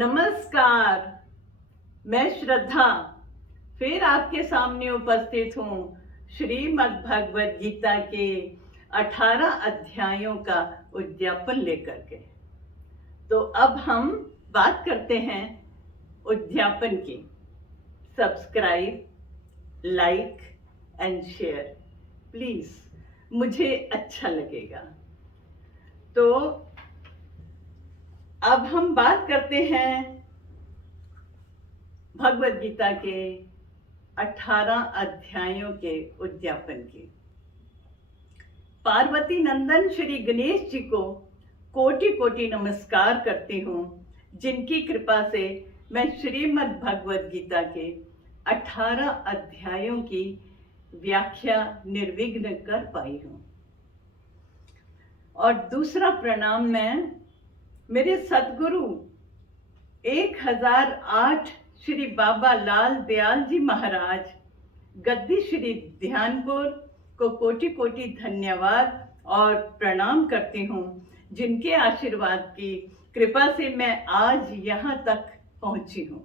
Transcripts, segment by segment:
नमस्कार। मैं श्रद्धा फिर आपके सामने उपस्थित हूँ श्रीमद् भगवद गीता के 18 अध्यायों का उद्यापन लेकर के। तो अब हम बात करते हैं उद्यापन की। Subscribe, like and share please, मुझे अच्छा लगेगा। तो अब हम बात करते हैं भगवद गीता के 18 अध्यायों के उद्यापन की। पार्वती नंदन श्री गणेश जी को कोटि कोटि नमस्कार करती हूँ, जिनकी कृपा से मैं श्रीमद् भगवद गीता के 18 अध्यायों की व्याख्या निर्विघ्न कर पाई हूँ। और दूसरा प्रणाम मैं मेरे सदगुरु 1008 श्री बाबा लाल दयाल जी महाराज गद्दी श्री ध्यानपुर को कोटि कोटि धन्यवाद और प्रणाम करती हूँ, जिनके आशीर्वाद की कृपा से मैं आज यहाँ तक पहुँची हूँ।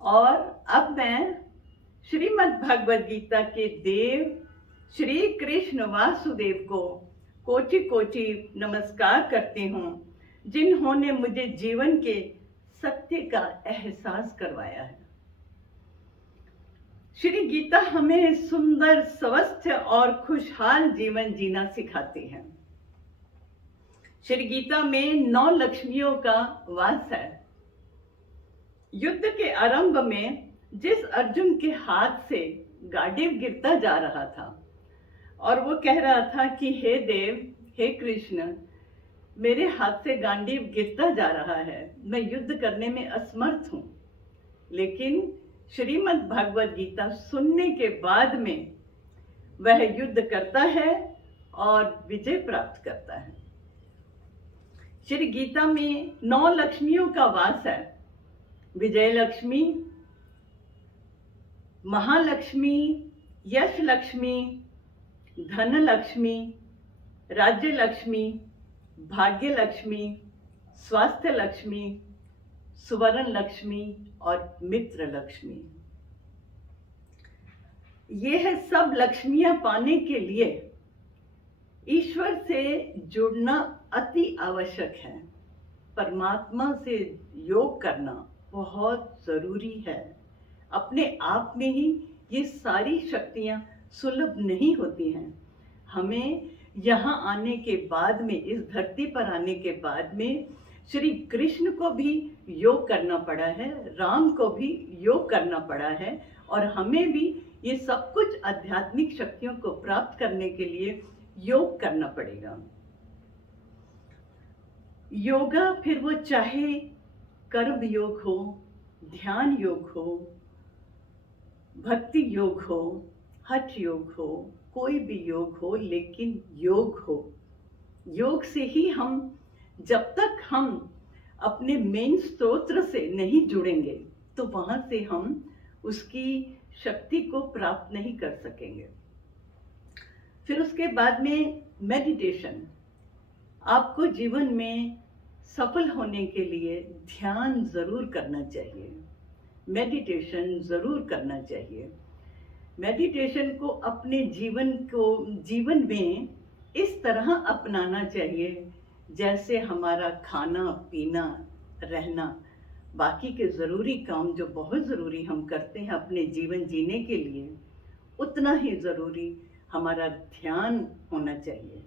और अब मैं श्रीमद् भगवद गीता के देव श्री कृष्ण वासुदेव को कोटि कोटि नमस्कार करती हूँ, जिन्होंने मुझे जीवन के सत्य का एहसास करवाया है। श्री गीता हमें सुंदर, स्वस्थ और खुशहाल जीवन जीना सिखाती है। श्री गीता में 9 लक्ष्मियों का वास है। युद्ध के आरंभ में जिस अर्जुन के हाथ से गांडीव गिरता जा रहा था और वो कह रहा था कि हे देव, हे कृष्ण, मेरे हाथ से गांडीव गिरता जा रहा है, मैं युद्ध करने में असमर्थ हूँ। लेकिन श्रीमद् भगवद गीता सुनने के बाद में वह युद्ध करता है और विजय प्राप्त करता है। श्री गीता में 9 लक्ष्मियों का वास है। विजय लक्ष्मी, महालक्ष्मी, यश लक्ष्मी, धन लक्ष्मी, राज्य लक्ष्मी, भाग्य लक्ष्मी, स्वास्थ्य लक्ष्मी, सुवर्ण लक्ष्मी और मित्र लक्ष्मी। यह सब लक्ष्मियां पाने के लिए ईश्वर से जुड़ना अति आवश्यक है। परमात्मा से योग करना बहुत जरूरी है। अपने आप में ही ये सारी शक्तियां सुलभ नहीं होती हैं। हमें यहाँ आने के बाद में, इस धरती पर आने के बाद में श्री कृष्ण को भी योग करना पड़ा है, राम को भी योग करना पड़ा है, और हमें भी ये सब कुछ आध्यात्मिक शक्तियों को प्राप्त करने के लिए योग करना पड़ेगा। योगा फिर वो चाहे कर्म योग हो, ध्यान योग हो, भक्ति योग हो, हठ योग हो, कोई भी योग हो, लेकिन योग हो। योग से ही हम, जब तक हम अपने मेन स्तोत्र से नहीं जुड़ेंगे तो वहां से हम उसकी शक्ति को प्राप्त नहीं कर सकेंगे। फिर उसके बाद में मेडिटेशन। आपको जीवन में सफल होने के लिए ध्यान जरूर करना चाहिए, मेडिटेशन जरूर करना चाहिए। मेडिटेशन को अपने जीवन में इस तरह अपनाना चाहिए जैसे हमारा खाना पीना, रहना, बाकी के ज़रूरी काम जो बहुत ज़रूरी हम करते हैं अपने जीवन जीने के लिए, उतना ही ज़रूरी हमारा ध्यान होना चाहिए।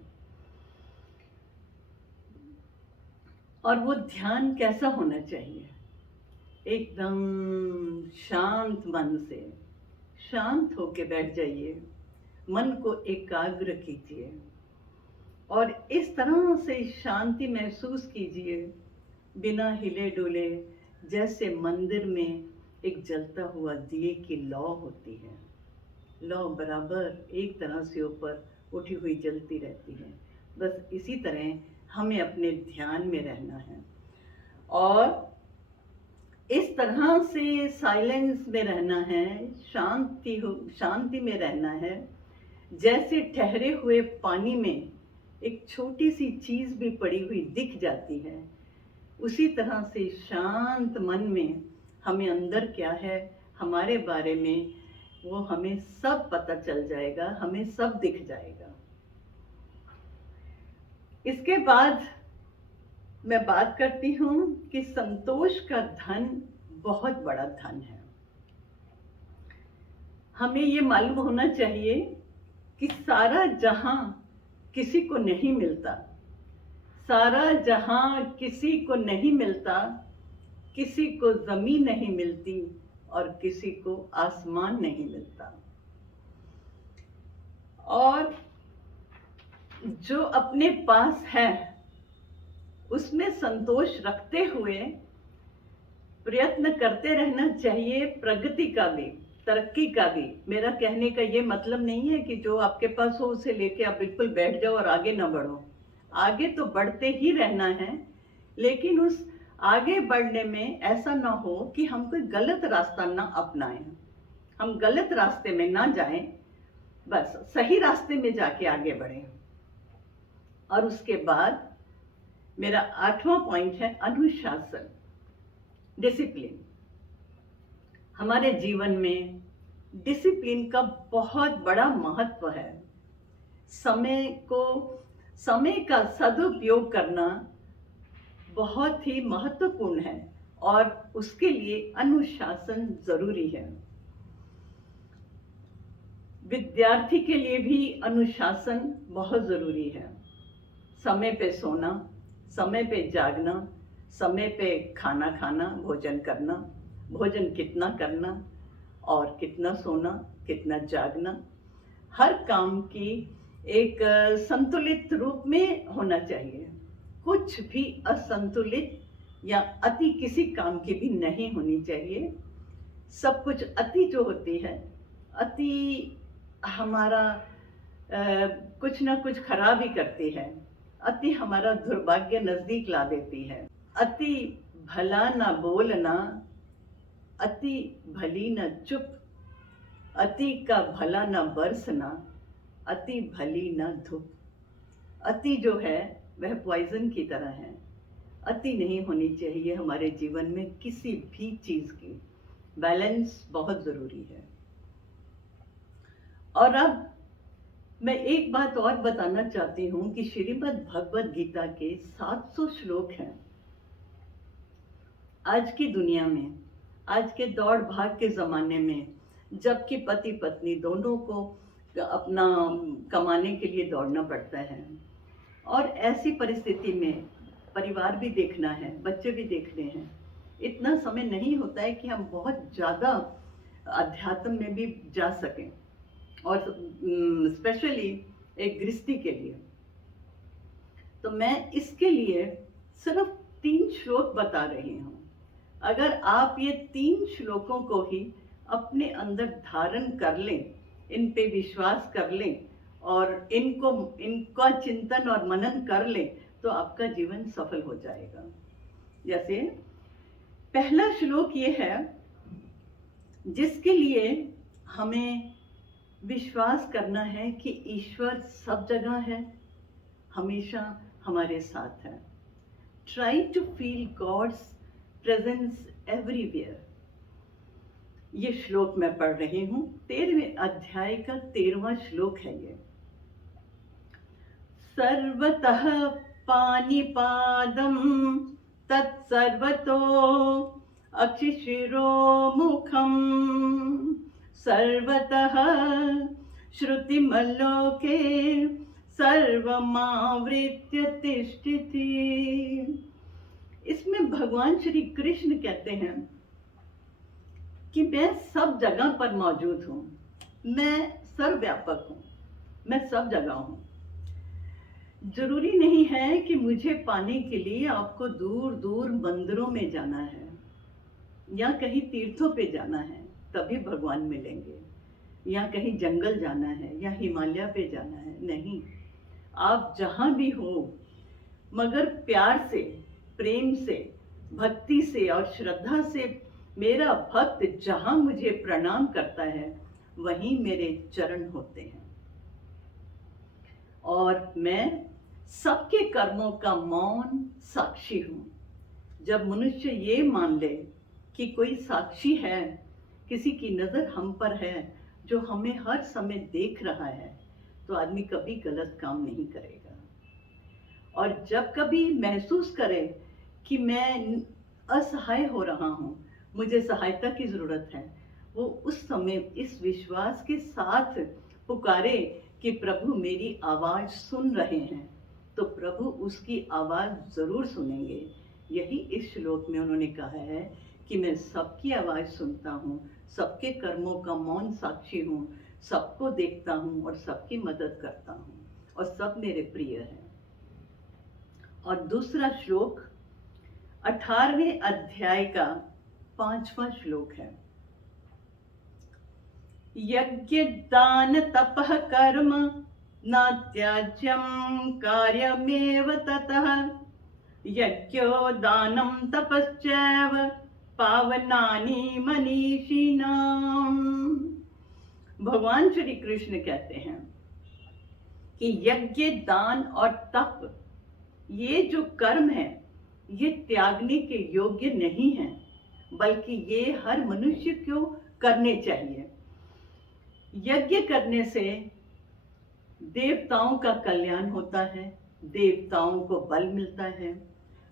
और वो ध्यान कैसा होना चाहिए? एकदम शांत मन से, शांत होके बैठ जाइए, मन को एकाग्र कीजिए और इस तरह से शांति महसूस कीजिए, बिना हिले डुले, जैसे मंदिर में एक जलता हुआ दिए की लौ होती है। लौ बराबर एक तरह से ऊपर उठी हुई जलती रहती है। बस इसी तरह हमें अपने ध्यान में रहना है और इस तरह से साइलेंस में रहना है, शांति में रहना है। जैसे ठहरे हुए पानी में एक छोटी सी चीज भी पड़ी हुई दिख जाती है, उसी तरह से शांत मन में हमें अंदर क्या है हमारे बारे में वो हमें सब पता चल जाएगा, हमें सब दिख जाएगा। इसके बाद मैं बात करती हूँ कि संतोष का धन बहुत बड़ा धन है। हमें ये मालूम होना चाहिए कि सारा जहां किसी को नहीं मिलता, सारा जहां किसी को नहीं मिलता, किसी को जमीन नहीं मिलती और किसी को आसमान नहीं मिलता। और जो अपने पास है उसमें संतोष रखते हुए प्रयत्न करते रहना चाहिए, प्रगति का भी, तरक्की का भी। मेरा कहने का ये मतलब नहीं है कि जो आपके पास हो उसे लेके आप बिल्कुल बैठ जाओ और आगे ना बढ़ो। आगे तो बढ़ते ही रहना है, लेकिन उस आगे बढ़ने में ऐसा ना हो कि हम कोई गलत रास्ता ना अपनाएं, हम गलत रास्ते में ना जाएं, बस सही रास्ते में जाके आगे बढ़ें। और उसके बाद मेरा 8वां पॉइंट है अनुशासन, डिसिप्लिन। हमारे जीवन में डिसिप्लिन का बहुत बड़ा महत्व है। समय का सदुपयोग करना बहुत ही महत्वपूर्ण है और उसके लिए अनुशासन जरूरी है। विद्यार्थी के लिए भी अनुशासन बहुत जरूरी है। समय पे सोना, समय पे जागना, समय पे खाना खाना, भोजन करना, भोजन कितना करना और कितना सोना, कितना जागना, हर काम की एक संतुलित रूप में होना चाहिए। कुछ भी असंतुलित या अति किसी काम की भी नहीं होनी चाहिए। सब कुछ अति जो होती है, अति हमारा कुछ ना कुछ खराब ही करती है। अति हमारा दुर्भाग्य नजदीक ला देती है। अति भला ना बोलना, अति भली न चुप, अति का भला न बरसना, अति भली न धूप। अति जो है वह पॉइजन की तरह है। अति नहीं होनी चाहिए हमारे जीवन में किसी भी चीज की। बैलेंस बहुत जरूरी है। और अब मैं एक बात और बताना चाहती हूँ कि श्रीमद् भगवद गीता के 700 श्लोक हैं। आज की दुनिया में, आज के दौड़ भाग के जमाने में, जबकि पति पत्नी दोनों को अपना कमाने के लिए दौड़ना पड़ता है, और ऐसी परिस्थिति में परिवार भी देखना है, बच्चे भी देखने हैं, इतना समय नहीं होता है कि हम बहुत ज्यादा अध्यात्म में भी जा सकें, और स्पेशली एक गृहस्थी के लिए। तो मैं इसके लिए सिर्फ 3 श्लोक बता रही हूँ। अगर आप ये 3 श्लोकों को ही अपने अंदर धारण कर लें, इन पे विश्वास कर लें और इनका चिंतन और मनन कर लें, तो आपका जीवन सफल हो जाएगा। जैसे पहला श्लोक ये है, जिसके लिए हमें विश्वास करना है कि ईश्वर सब जगह है, हमेशा हमारे साथ है। Try to feel God's presence everywhere. ये श्लोक मैं पढ़ रही हूँ, 13वें अध्याय का 13वां श्लोक है ये। सर्वतः पानिपादं तत्सर्वतो अक्षिशिरो मुखं, सर्वतः श्रुतिमल्लोके सर्वमावृत्य तिष्ठति। इसमें भगवान श्री कृष्ण कहते हैं कि मैं सब जगह पर मौजूद हूँ, मैं सर्वव्यापक हूँ, मैं सब जगह हूँ। जरूरी नहीं है कि मुझे पाने के लिए आपको दूर दूर मंदिरों में जाना है या कहीं तीर्थों पे जाना है तभी भगवान मिलेंगे, या कहीं जंगल जाना है या हिमालय पे जाना है। नहीं, आप जहां भी हो, मगर प्यार से, प्रेम से, भक्ति से और श्रद्धा से मेरा भक्त जहां मुझे प्रणाम करता है वहीं मेरे चरण होते हैं, और मैं सबके कर्मों का मौन साक्षी हूं। जब मनुष्य ये मान ले कि कोई साक्षी है, किसी की नज़र हम पर है जो हमें हर समय देख रहा है, तो आदमी कभी गलत काम नहीं करेगा। और जब कभी महसूस करे कि मैं असहाय हो रहा हूँ, मुझे सहायता की ज़रूरत है, वो उस समय इस विश्वास के साथ पुकारे कि प्रभु मेरी आवाज़ सुन रहे हैं, तो प्रभु उसकी आवाज़ ज़रूर सुनेंगे। यही इस श्लोक में उन्होंने कहा है कि मैं सबकी आवाज़ सुनता हूँ, सबके कर्मों का मौन साक्षी हूँ, सबको देखता हूँ और सबकी मदद करता हूँ, और सब मेरे प्रिय हैं। और दूसरा श्लोक 18वें अध्याय का 5वां श्लोक है। यज्ञ दान तपः कर्म न त्याज्यं कार्यमेव ततः यज्ञो दानं तपश्चैव पावनानि मनीषिणाम्। भगवान श्री कृष्ण कहते हैं कि यज्ञ दान और तप, ये जो कर्म है, ये त्यागने के योग्य नहीं है, बल्कि ये हर मनुष्य को करने चाहिए। यज्ञ करने से देवताओं का कल्याण होता है, देवताओं को बल मिलता है,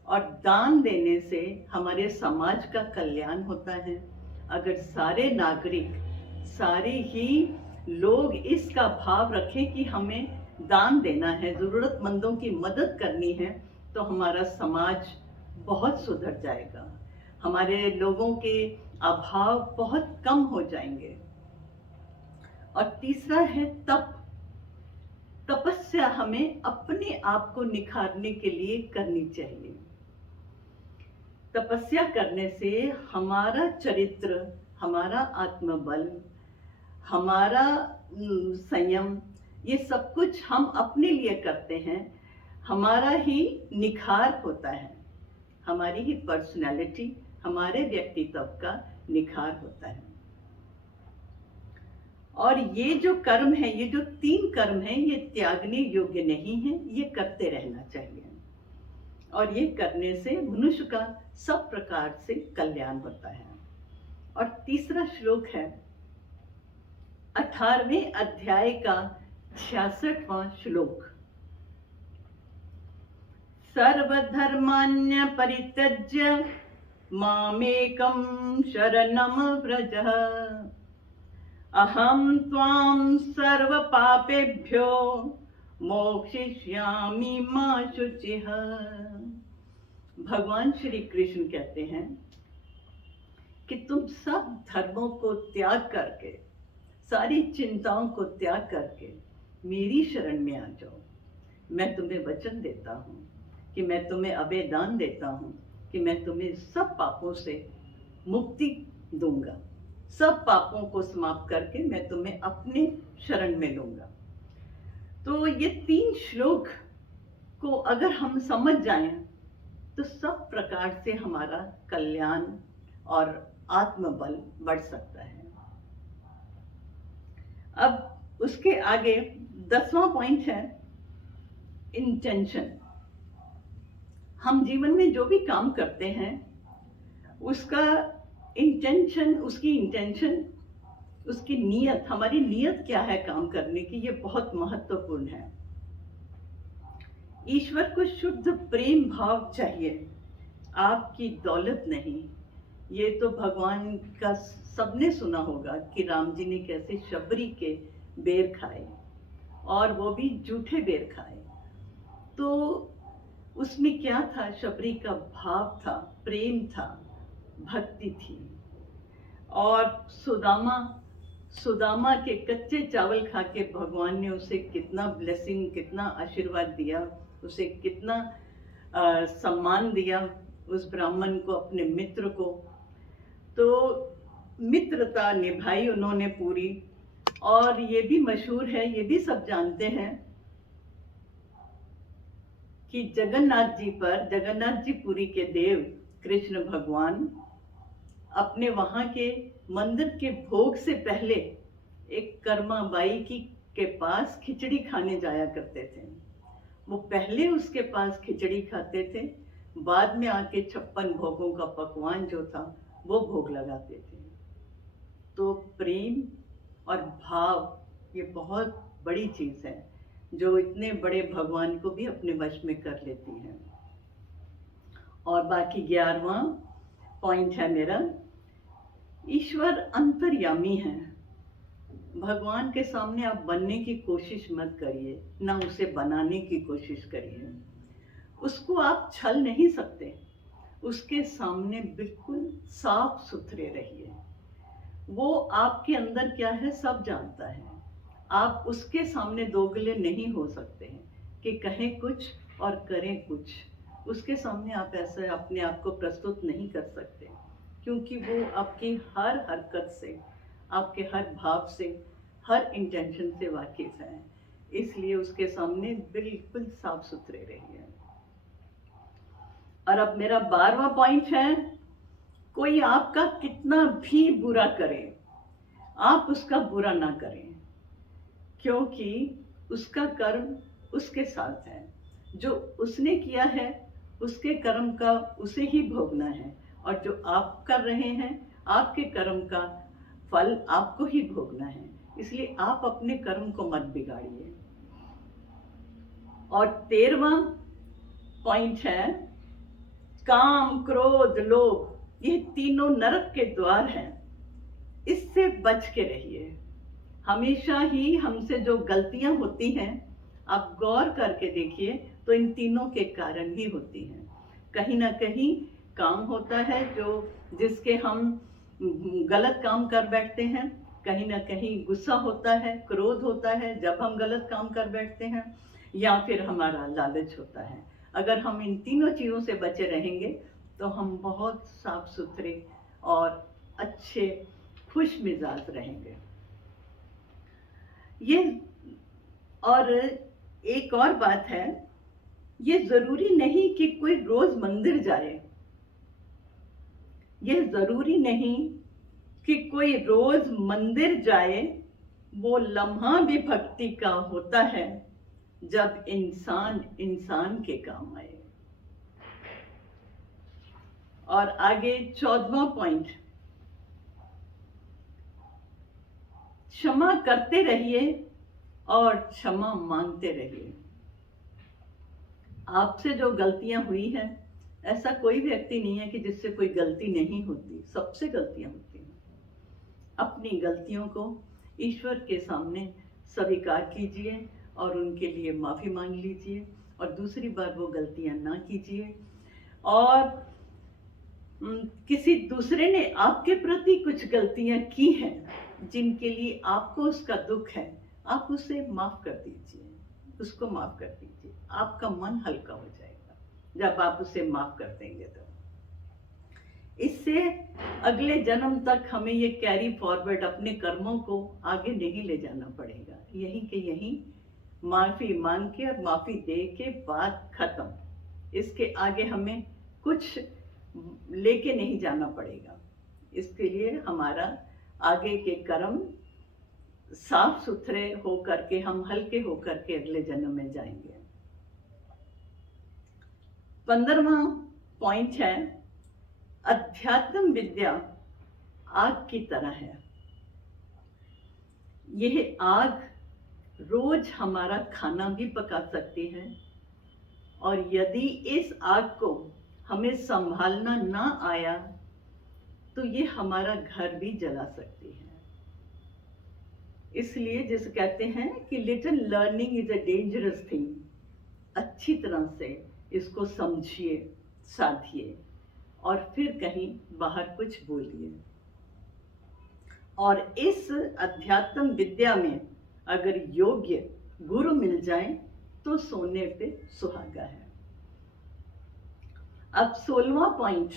और दान देने से हमारे समाज का कल्याण होता है। अगर सारे नागरिक, सारे ही लोग इसका भाव रखें कि हमें दान देना है, ज़रूरतमंदों की मदद करनी है, तो हमारा समाज बहुत सुधर जाएगा, हमारे लोगों के अभाव बहुत कम हो जाएंगे। और तीसरा है तप। तपस्या हमें अपने आप को निखारने के लिए करनी चाहिए। तपस्या करने से हमारा चरित्र, हमारा आत्मबल, हमारा संयम, ये सब कुछ हम अपने लिए करते हैं, हमारा ही निखार होता है, हमारी ही पर्सनैलिटी, हमारे व्यक्तित्व का निखार होता है। और ये जो कर्म है, ये जो 3 कर्म हैं, ये त्यागने योग्य नहीं है, ये करते रहना चाहिए, और ये करने से मनुष्य का सब प्रकार से कल्याण होता है। और तीसरा श्लोक है 18वें अध्याय का 66वां श्लोक। सर्वधर्मान्य परित्यज्य मामेकं शरणं व्रज अहं त्वां सर्व पापेभ्यो मोक्षयिष्यामि मा शुचिः। भगवान श्री कृष्ण कहते हैं कि तुम सब धर्मों को त्याग करके, सारी चिंताओं को त्याग करके मेरी शरण में आ जाओ। मैं तुम्हें वचन देता हूँ कि मैं तुम्हें अभय दान देता हूँ कि मैं तुम्हें सब पापों से मुक्ति दूंगा, सब पापों को समाप्त करके मैं तुम्हें अपने शरण में लूंगा। तो ये 3 श्लोक को अगर हम समझ जाएं तो सब प्रकार से हमारा कल्याण और आत्मबल बढ़ सकता है। अब उसके आगे 10वां पॉइंट है इंटेंशन। हम जीवन में जो भी काम करते हैं उसका इंटेंशन, उसकी इंटेंशन, उसकी नीयत, हमारी नीयत क्या है काम करने की, ये बहुत महत्वपूर्ण है। ईश्वर को शुद्ध प्रेम भाव चाहिए, आपकी दौलत नहीं। ये तो भगवान का सबने सुना होगा कि राम जी ने कैसे शबरी के बेर खाए, और वो भी झूठे बेर खाए। तो उसमें क्या था? शबरी का भाव था, प्रेम था, भक्ति थी। और सुदामा के कच्चे चावल खा के भगवान ने उसे कितना ब्लेसिंग, कितना आशीर्वाद दिया, उसे कितना सम्मान दिया, उस ब्राह्मण को, अपने मित्र को। तो मित्रता निभाई उन्होंने पूरी। और ये भी मशहूर है, ये भी सब जानते हैं कि जगन्नाथ जी पुरी के देव कृष्ण भगवान अपने वहां के मंदिर के भोग से पहले एक कर्मा बाई के पास खिचड़ी खाने जाया करते थे। वो पहले उसके पास खिचड़ी खाते थे, बाद में आके 56 भोगों का पकवान जो था वो भोग लगाते थे। तो प्रेम और भाव ये बहुत बड़ी चीज़ है जो इतने बड़े भगवान को भी अपने वश में कर लेती है। और बाकी 11वां पॉइंट है मेरा, ईश्वर अंतर्यामी है। भगवान के सामने आप बनने की कोशिश मत करिए, ना उसे बनाने की कोशिश करिए। उसको आप छल नहीं सकते। उसके सामने बिल्कुल साफ सुथरे रहिए। वो आपके अंदर क्या है सब जानता है। आप उसके सामने दोगले नहीं हो सकते हैं कि कहें कुछ और करें कुछ। उसके सामने आप ऐसे अपने आप को प्रस्तुत नहीं कर सकते, क्योंकि वो आपकी हर हरकत से, आपके हर भाव से, हर इंटेंशन से वाकिफ है। इसलिए उसके सामने बिल्कुल साफ सुथरे रहिए। और अब मेरा 12वां पॉइंट है, कोई आपका कितना भी बुरा करे, आप उसका बुरा ना करें, क्योंकि उसका कर्म उसके साथ है। जो उसने किया है उसके कर्म का उसे ही भोगना है, और जो आप कर रहे हैं आपके कर्म का फल आपको ही भोगना है। इसलिए आप अपने कर्म को मत बिगाड़िए। और 13वां पॉइंट है, काम, क्रोध, लोभ ये तीनों नरक के द्वार हैं। इससे बच के रहिए। हमेशा ही हमसे जो गलतियां होती हैं, आप गौर करके देखिए तो इन तीनों के कारण ही होती हैं। कहीं ना कहीं काम होता है जो जिसके हम गलत काम कर बैठते हैं, कहीं ना कहीं गुस्सा होता है, क्रोध होता है जब हम गलत काम कर बैठते हैं, या फिर हमारा लालच होता है। अगर हम इन तीनों चीज़ों से बचे रहेंगे तो हम बहुत साफ सुथरे और अच्छे खुश मिजाज रहेंगे। ये और एक और बात है, ये जरूरी नहीं कि कोई रोज मंदिर जाए। ये जरूरी नहीं कि कोई रोज मंदिर जाए। वो लम्हा भी भक्ति का होता है जब इंसान इंसान के काम आए। और आगे 14वां पॉइंट, क्षमा करते रहिए और क्षमा मांगते रहिए। आपसे जो गलतियां हुई हैं, ऐसा कोई व्यक्ति नहीं है कि जिससे कोई गलती नहीं होती, सबसे गलतियां होती हैं। अपनी गलतियों को ईश्वर के सामने स्वीकार कीजिए और उनके लिए माफी मांग लीजिए, और दूसरी बार वो गलतियां ना कीजिए। और किसी दूसरे ने आपके प्रति कुछ गलतियां की हैं जिनके लिए आपको उसका दुख है, आप उसे माफ कर दीजिए, उसको माफ कर दीजिए। आपका मन हल्का हो जाएगा जब आप उसे माफ कर देंगे। तो इससे अगले जन्म तक हमें ये कैरी फॉरवर्ड अपने कर्मों को आगे नहीं ले जाना पड़ेगा। यहीं के यहीं माफी मांग के और माफी दे के बात खत्म। इसके आगे हमें कुछ लेके नहीं जाना पड़ेगा। इसके लिए हमारा आगे के कर्म साफ सुथरे होकर के, हम हल्के होकर के अगले जन्म में जाएंगे। 15वां पॉइंट है, अध्यात्म विद्या आग की तरह है। यह आग रोज हमारा खाना भी पका सकती है, और यदि इस आग को हमें संभालना ना आया तो ये हमारा घर भी जला सकती है। इसलिए जिसे कहते हैं कि little learning is a dangerous thing, अच्छी तरह से इसको समझिए, साधिए, और फिर कहीं बाहर कुछ बोलिए। और इस अध्यात्म विद्या में अगर योग्य गुरु मिल जाए तो सोने पे सुहागा है। अब 16वां पॉइंट,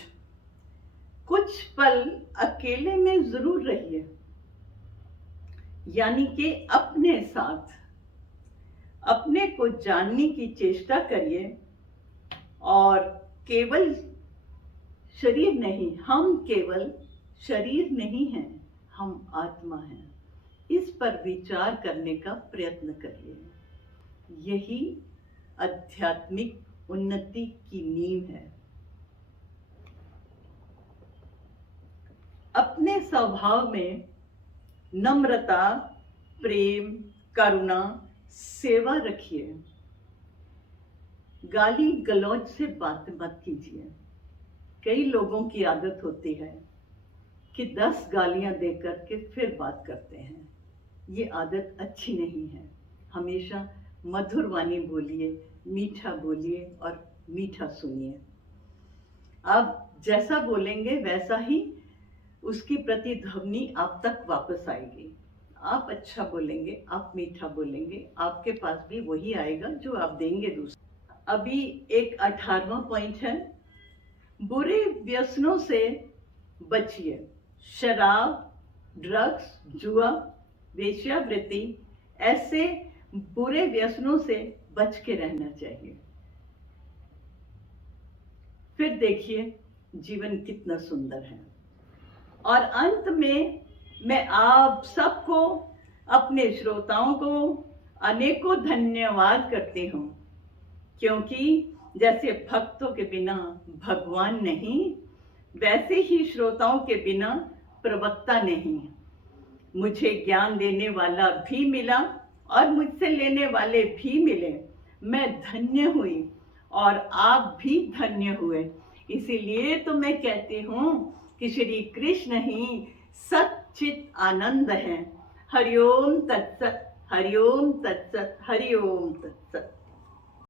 कुछ पल अकेले में जरूर रहिए, यानी कि अपने साथ अपने को जानने की चेष्टा करिए। और केवल शरीर नहीं, हम केवल शरीर नहीं हैं, हम आत्मा हैं, इस पर विचार करने का प्रयत्न करिए। यही आध्यात्मिक उन्नति की नींव है। अपने स्वभाव में नम्रता, प्रेम, करुणा, सेवा रखिए। गाली गलौज से बात मत कीजिए। कई लोगों की आदत होती है कि 10 गालियां देकर के फिर बात करते हैं। ये आदत अच्छी नहीं है। हमेशा मधुर वाणी बोलिए, मीठा बोलिए और मीठा सुनिए। आप जैसा बोलेंगे वैसा ही उसकी प्रतिध्वनि आप तक वापस आएगी। आप अच्छा बोलेंगे, आप मीठा बोलेंगे, आपके पास भी वही आएगा जो आप देंगे दूसरे। अभी एक 18वां पॉइंट है, बुरे व्यसनों से बचिए। शराब, ड्रग्स, जुआ, वेश्यावृत्ति, ऐसे बुरे व्यसनों से बच के रहना चाहिए। फिर देखिए जीवन कितना सुंदर है। और अंत में मैं आप सबको, अपने श्रोताओं को अनेकों धन्यवाद करती हूँ, क्योंकि जैसे भक्तों के बिना भगवान नहीं, वैसे ही श्रोताओं के बिना प्रवक्ता नहीं। मुझे ज्ञान देने वाला भी मिला और मुझसे लेने वाले भी मिले। मैं धन्य हुई और आप भी धन्य हुए। इसीलिए तो मैं कहती हूँ कि श्री कृष्ण ही सच्चित आनंद है। हरिओम तत्सत, हरिओम तत्सत, हरिओम तत्सत।